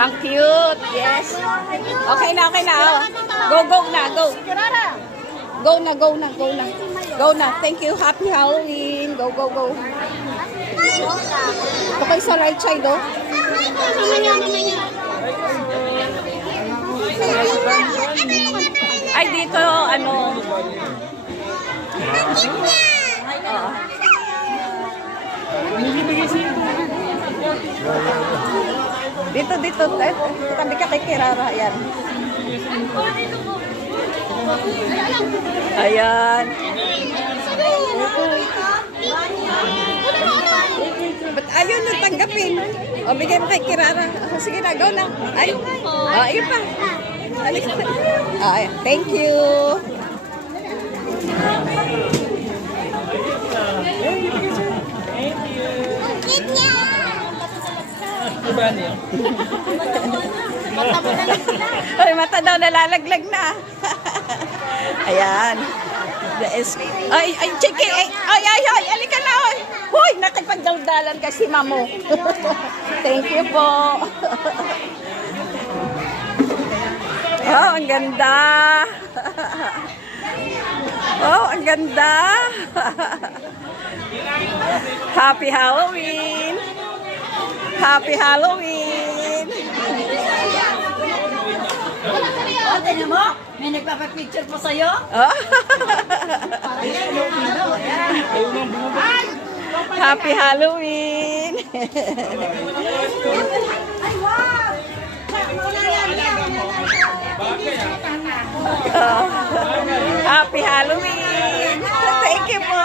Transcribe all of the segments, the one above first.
Ang cute. Yes. Okay na, okay na. Oh. Go, go na, go. Go na, go na, go na. Go na. Thank you. Happy Halloween. Go, go, go. Ito kayo sa right side, oh. Ay, dito, ano. Dito, dito. Tabi ka kay Kirara. Ayan. Ayan. Ba't ayaw nyo tanggapin? O, bigay mo kay Kirara. Sige na, go na. Ay, ayun pa. Alis na. Ayan. Thank you. Ay, mata daw nalalaglag na. Ayan. Ay, chiki. Ay, alika na. Hoy, nakipagdaldalan kasi mamo. Thank you po. Oh, ang ganda. Oh, ang ganda. Happy Halloween. Happy Halloween. Tingnan mo, may nagpapapicture po sa'yo. Oh. Happy Halloween. Ay, wow! Oh. Happy Halloween. Thank you po.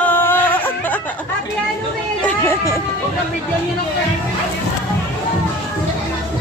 Happy Halloween! Huwag ang video nyo ng